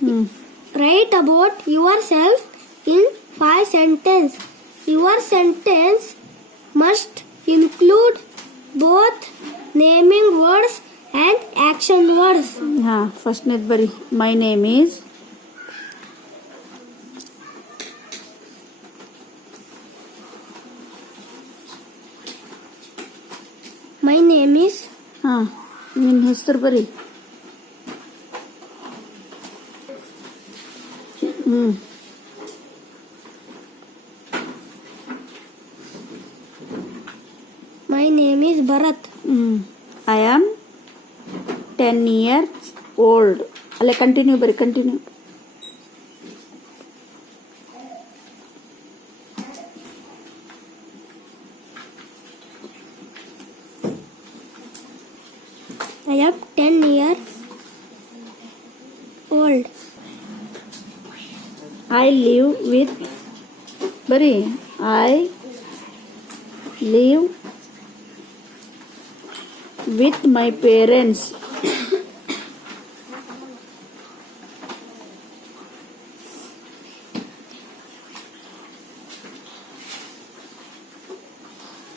Hmm Write about yourself in five sentences. Your sentence must include both naming words and action words. ಹಾ ಫಸ್ಟ್ನೇದು ಬರಿ my name is My name is ಹಾ ನಿನ್ನ ಹೆಸರು ಬರಿ Hmm. My name is Bharat. Hmm. I am 10 years old. Ale continue, bari continue. I am I live with ಬರೀ I live with my parents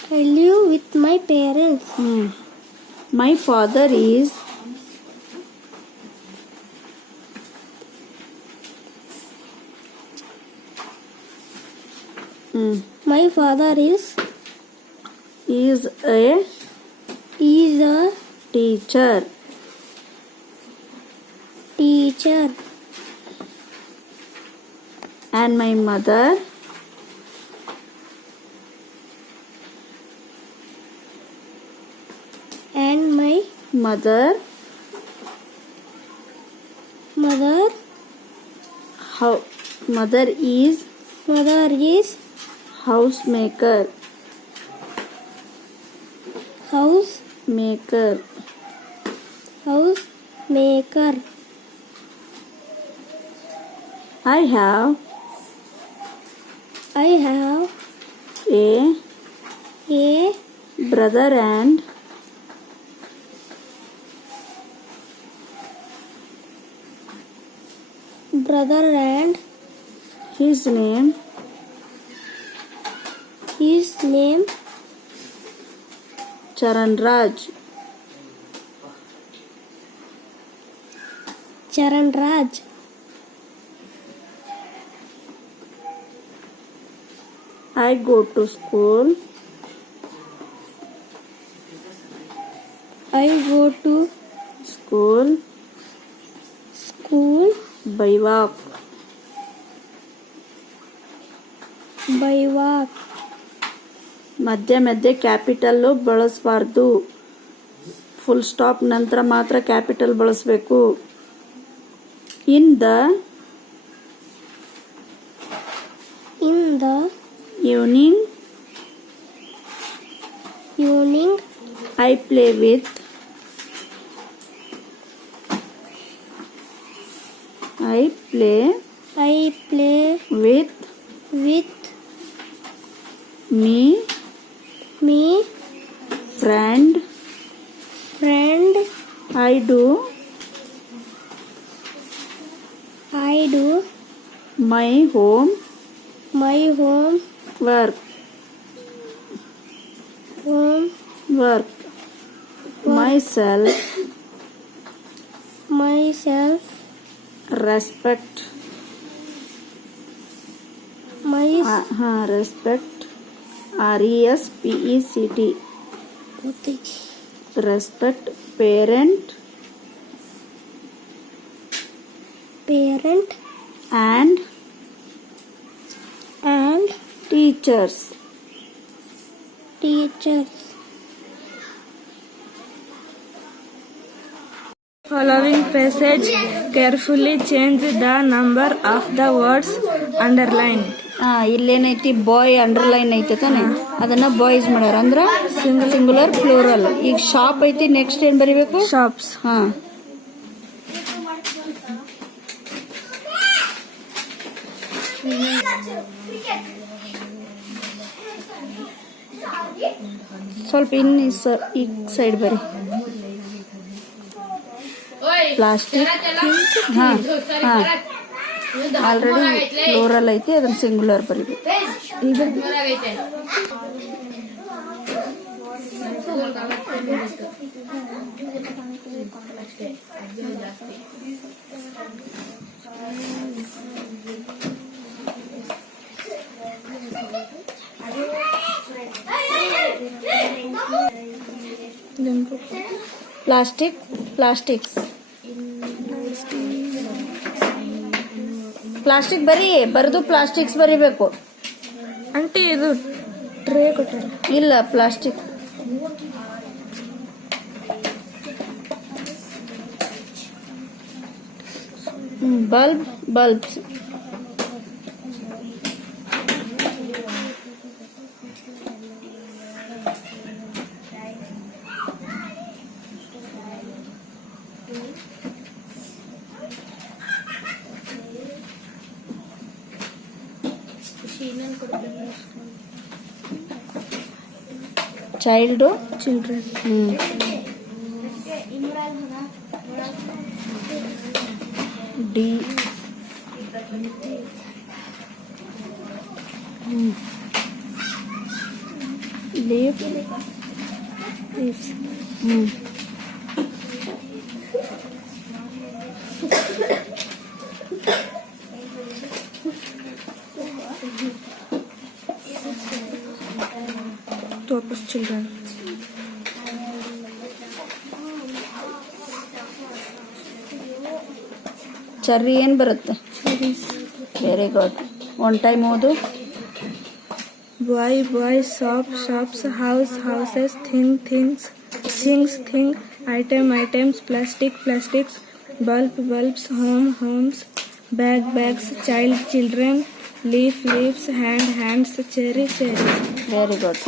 I live with my parents. My father is Mm. My father is is a is a teacher. Teacher. And my mother and my mother mother how mother is mother is housemaker house maker house maker. i have I have a a brother and brother and his name his name charan raj. Charan Raj. i go to school. I go to school. School. By walk by walk. ಮಧ್ಯೆ ಮಧ್ಯೆ capital ಬಳಸಬಾರ್ದು. Full stop ನಂತರ ಮಾತ್ರ capital ಬಳಸಬೇಕು. In the in the evening evening I play with I play I play with with me friend. Friend. I do. I do. My home. My home. Work. Home. Work, myself. Myself. Respect. My uh, uh, respect. R e s p e c t respect parent. Parent. And and teachers. teachers. Following passage carefully change the number of the words underlined. ಹಾಂ ಇಲ್ಲೇನೈತಿ boy underline ಐತೆ ತಾನೆ? ಅದನ್ನ boys ಮಾಡ್ಯಾರ ಅಂದ್ರೆ singular plural ಈಗ shop ಐತಿ next ಏನ್ ಬರಿಬೇಕು? ಶಾಪ್ಸ್ ಹಾ. ಸ್ವಲ್ಪ ಇನ್ನು ಈ ಸೈಡ್ ಬರಿ. ಪ್ಲಾಸ್ಟಿಕ್ ಹಾ ಹಾ. ಆಲ್ರೆಡಿ ಫ್ಲೋರಲ್ ಐತಿ ಅದನ್ನ ಸಿಂಗುಲರ್ ಬರೀಬೇಕು ಪ್ಲಾಸ್ಟಿಕ್ ಪ್ಲಾಸ್ಟಿಕ್ಸ್ ಪ್ಲಾಸ್ಟಿಕ್ ಬರೀ ಬರೆದು ಪ್ಲಾಸ್ಟಿಕ್ಸ್ ಬರಿಬೇಕು. ಅಂಟಿ ಇದು ಟ್ರೇ ಕೊಟ್ಟರೆ. ಇಲ್ಲ plastic. Bulb bulbs. Child children the leave leaves ಚರ್ರಿ ಏನು ಬರುತ್ತೆ ವೆರಿ ಗುಡ್ ಒನ್ ಟೈಮ್ ಓದು Boy, boy, shop, shops, house, houses, thing, things, things, thing, item, items, plastic, plastics, bulb, bulbs, home, homes, bag, bags, child, children, leaf, leaves, hand, hands, cherry, cherries. Very good